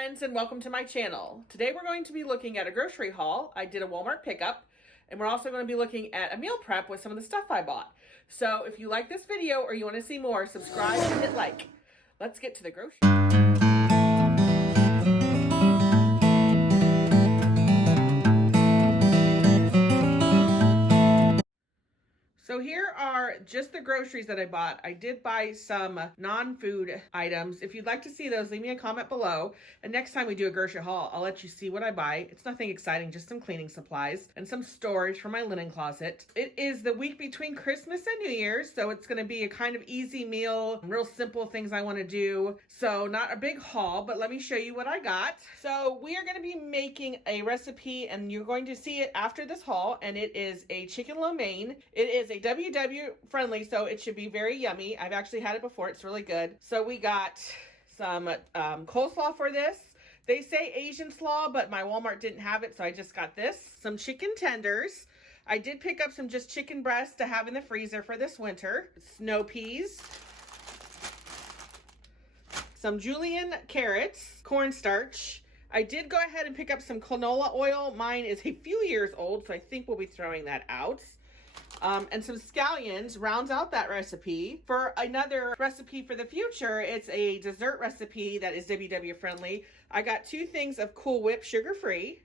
friends, and welcome to my channel. Today we're going to be looking at a grocery haul. I did a Walmart pickup, and we're also going to be looking at a meal prep with some of the stuff I bought. So if you like this video or you want to see more, subscribe and hit like. Let's get to the grocery. So here are just the groceries that I bought. I did buy some non-food items. If you'd like to see those, leave me a comment below. And next time we do a grocery haul, I'll let you see what I buy. It's nothing exciting, just some cleaning supplies and some storage for my linen closet. It is the week between Christmas and New Year's, so it's gonna be a kind of easy meal, real simple things I wanna do. So not a big haul, but let me show you what I got. So we are gonna be making a recipe, and you're going to see it after this haul, and it is a chicken lo mein. It is a WW friendly, so it should be very yummy. I've actually had it before. It's really good. So we got some coleslaw for this. They say Asian slaw, but my Walmart didn't have it, so I just got this. Some chicken tenders. I did pick up some just chicken breasts to have in the freezer for this winter. Snow peas. Some julienne carrots. Cornstarch. I did go ahead and pick up some canola oil. Mine is a few years old, so I think we'll be throwing that out. And some scallions rounds out that recipe. For another recipe for the future, it's a dessert recipe that is WW friendly. I got 2 things of Cool Whip sugar-free.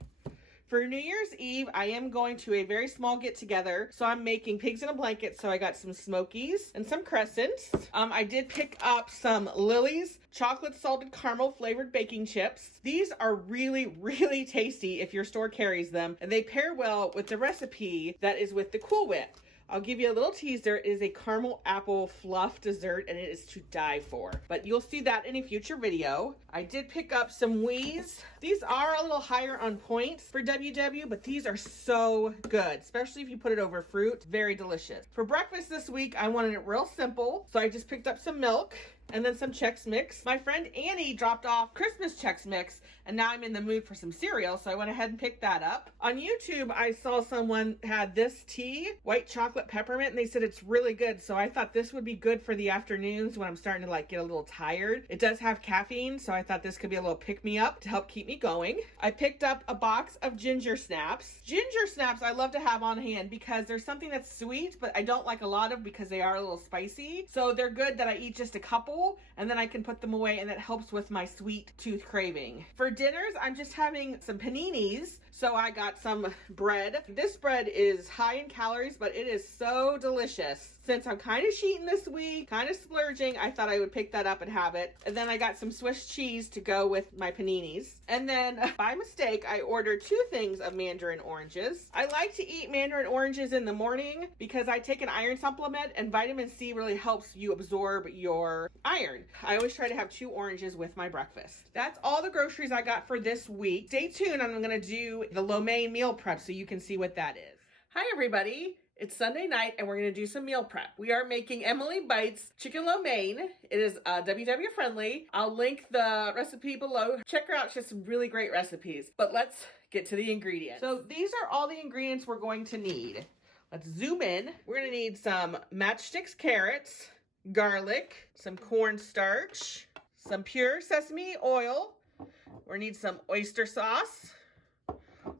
For New Year's Eve, I am going to a very small get-together, so I'm making pigs in a blanket, so I got some Smokies and some Crescents. I did pick up some Lily's chocolate salted caramel flavored baking chips. These are really, really tasty if your store carries them, and they pair well with the recipe that is with the Cool Whip. I'll give you a little teaser. It is a caramel apple fluff dessert, and it is to die for. But you'll see that in a future video. I did pick up some Wheeze. These are a little higher on points for WW, but these are so good, especially if you put it over fruit. Very delicious. For breakfast this week, I wanted it real simple, so I just picked up some milk and then some Chex Mix. My friend Annie dropped off Christmas Chex Mix, and now I'm in the mood for some cereal, so I went ahead and picked that up. On YouTube, I saw someone had this tea, white chocolate peppermint, and they said it's really good, so I thought this would be good for the afternoons when I'm starting to get a little tired. It does have caffeine, so I thought this could be a little pick-me-up to help keep me going. I picked up a box of ginger snaps. Ginger snaps I love to have on hand because there's something that's sweet, but I don't like a lot of because they are a little spicy, so they're good that I eat just a couple, and then I can put them away, and that helps with my sweet tooth craving. For dinners, I'm just having some paninis, so I got some bread. This bread is high in calories, but it is so delicious. Since I'm kind of cheating this week, kind of splurging, I thought I would pick that up and have it. And then I got some Swiss cheese to go with my paninis. And then by mistake, I ordered 2 things of mandarin oranges. I like to eat mandarin oranges in the morning because I take an iron supplement, and vitamin C really helps you absorb your iron. I always try to have 2 oranges with my breakfast. That's all the groceries I got for this week. Stay tuned. I'm going to do the lo mein meal prep so you can see what that is. Hi, everybody. It's Sunday night, and we're going to do some meal prep. We are making Emily Bites chicken lo mein. It is WW friendly. I'll link the recipe below. Check her out. She has some really great recipes. But let's get to the ingredients. So these are all the ingredients we're going to need. Let's zoom in. We're going to need some matchsticks carrots, garlic, some cornstarch, some pure sesame oil. We're going to need some oyster sauce,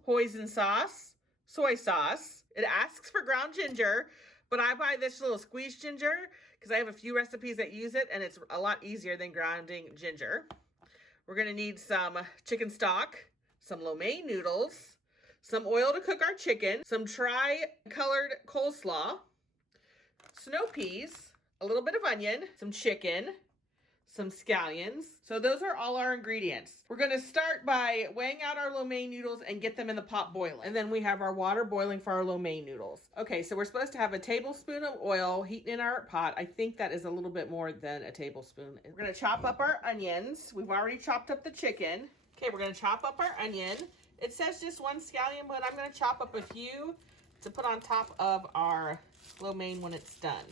hoisin sauce, soy sauce. It asks for ground ginger, but I buy this little squeezed ginger because I have a few recipes that use it, and it's a lot easier than grounding ginger. We're going to need some chicken stock, some lo mein noodles, some oil to cook our chicken, some tri-colored coleslaw, snow peas, a little bit of onion, some chicken, some scallions. So those are all our ingredients. We're going to start by weighing out our lo mein noodles and get them in the pot boiling. And then we have our water boiling for our lo mein noodles. Okay, so we're supposed to have a tablespoon of oil heating in our pot. I think that is a little bit more than a tablespoon. We're going to chop up our onions. We've already chopped up the chicken. Okay, we're going to chop up our onion. It says just 1 scallion, but I'm going to chop up a few to put on top of our lo mein when it's done.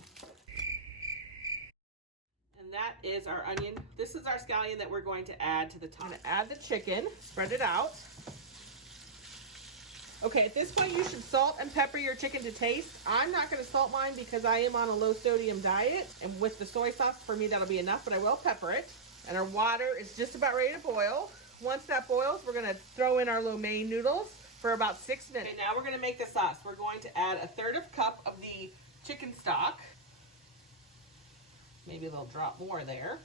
That is our onion. This is our scallion that we're going to add to the top. I'm going to add the chicken, spread it out. Okay, at this point you should salt and pepper your chicken to taste. I'm not going to salt mine because I am on a low sodium diet, and with the soy sauce for me that'll be enough, but I will pepper it. And our water is just about ready to boil. Once that boils, we're gonna throw in our lo mein noodles for about 6 minutes. Okay, now we're gonna make the sauce. We're going to add a 1/3 cup of the chicken stock. Maybe they'll drop more there.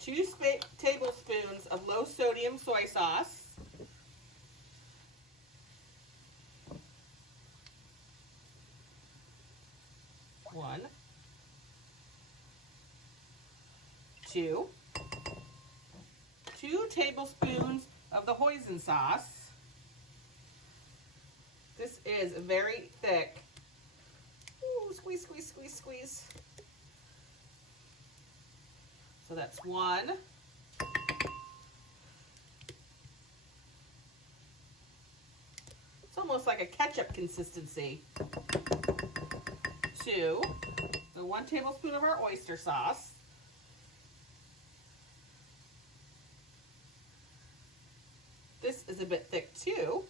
2 tablespoons of low sodium soy sauce. 1, 2 tablespoons of the hoisin sauce. This is very thick. Ooh, squeeze, squeeze, squeeze, squeeze. So that's 1. It's almost like a ketchup consistency. 2. So 1 tablespoon of our oyster sauce. 'This is a bit thick too.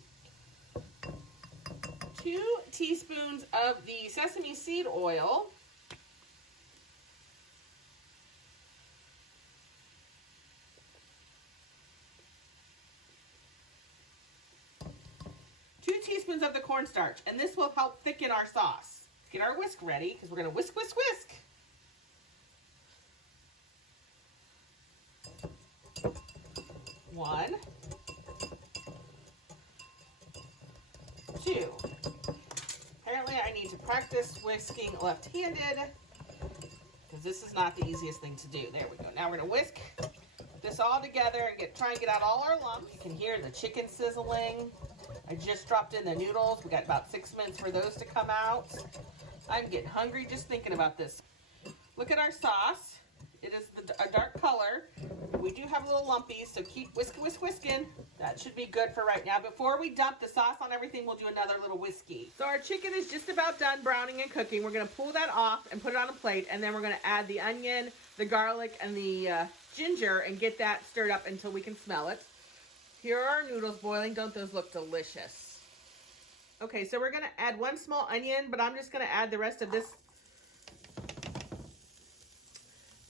2 teaspoons of the sesame seed oil. 2 teaspoons of the cornstarch, and this will help thicken our sauce. Let's get our whisk ready, because we're going to whisk, whisk, whisk. One, 2. Apparently I need to practice whisking left-handed, because this is not the easiest thing to do. There we go. Now we're going to whisk this all together and try and get out all our lumps. You can hear the chicken sizzling. I just dropped in the noodles. We got about 6 minutes for those to come out. I'm getting hungry just thinking about this. Look at our sauce. It is a dark color. We do have a little lumpies, so keep whisking. That should be good for right now. Before we dump the sauce on everything, we'll do another little whisky. So our chicken is just about done browning and cooking. We're going to pull that off and put it on a plate, and then we're going to add the onion, the garlic, and the ginger and get that stirred up until we can smell it. Here are our noodles boiling. Don't those look delicious? Okay, so we're going to add 1 small onion, but I'm just going to add the rest of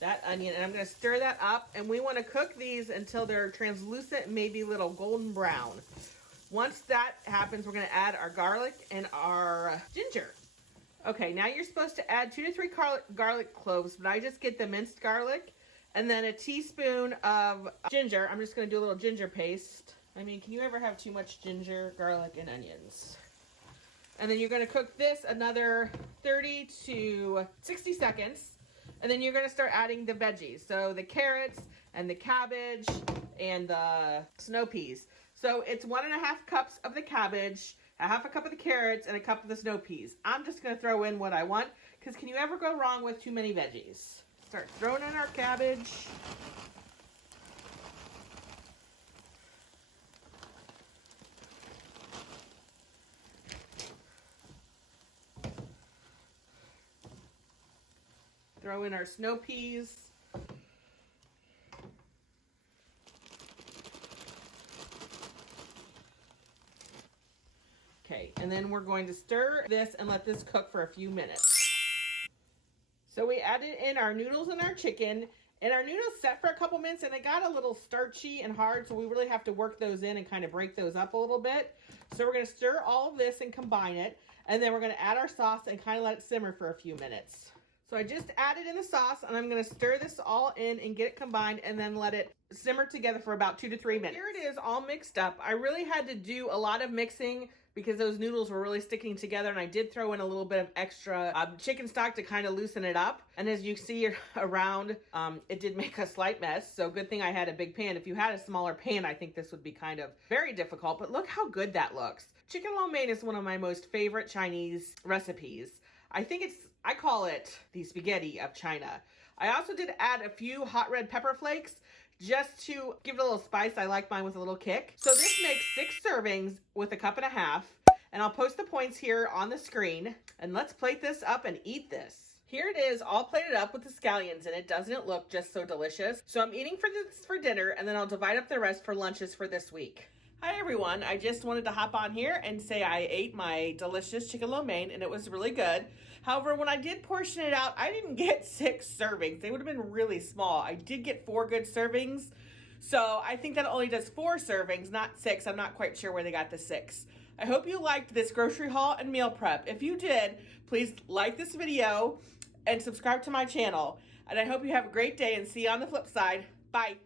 that onion, and I'm going to stir that up, and we want to cook these until they're translucent, maybe a little golden brown. Once that happens, we're going to add our garlic and our ginger. Okay, now you're supposed to add 2 to 3 garlic cloves, but I just get the minced garlic, and then a teaspoon of ginger. I'm just going to do a little ginger paste. I mean, can you ever have too much ginger, garlic, and onions? And then you're going to cook this another 30 to 60 seconds. And then you're going to start adding the veggies. So the carrots and the cabbage and the snow peas. So it's 1.5 cups of the cabbage, 1/2 cup of the carrots, and 1 cup of the snow peas. I'm just going to throw in what I want, because can you ever go wrong with too many veggies? Start throwing in our cabbage. Throw in our snow peas. Okay, and then we're going to stir this and let this cook for a few minutes. So we added in our noodles and our chicken, and our noodles set for a couple minutes, and they got a little starchy and hard, so we really have to work those in and kind of break those up a little bit. So we're going to stir all of this and combine it, and then we're going to add our sauce and kind of let it simmer for a few minutes. So I just added in the sauce, and I'm going to stir this all in and get it combined and then let it simmer together for about 2 to 3 minutes. Here it is all mixed up. I really had to do a lot of mixing because those noodles were really sticking together, and I did throw in a little bit of extra chicken stock to kind of loosen it up. And as you see around, it did make a slight mess, so good thing I had a big pan. If you had a smaller pan, I think this would be kind of very difficult, but look how good that looks. Chicken lo mein is one of my most favorite Chinese recipes. I call it the spaghetti of China. I also did add a few hot red pepper flakes just to give it a little spice. I like mine with a little kick. So this makes 6 servings with 1.5 cups, and I'll post the points here on the screen. And let's plate this up and eat this. Here it is, all plated up with the scallions in it. Doesn't it look just so delicious? So I'm eating this for dinner, and then I'll divide up the rest for lunches for this week. Hi everyone, I just wanted to hop on here and say I ate my delicious chicken lo mein and it was really good. However, when I did portion it out, I didn't get 6 servings. They would have been really small. I did get 4 good servings. So I think that only does 4 servings, not 6. I'm not quite sure where they got the 6. I hope you liked this grocery haul and meal prep. If you did, please like this video and subscribe to my channel. And I hope you have a great day and see you on the flip side. Bye.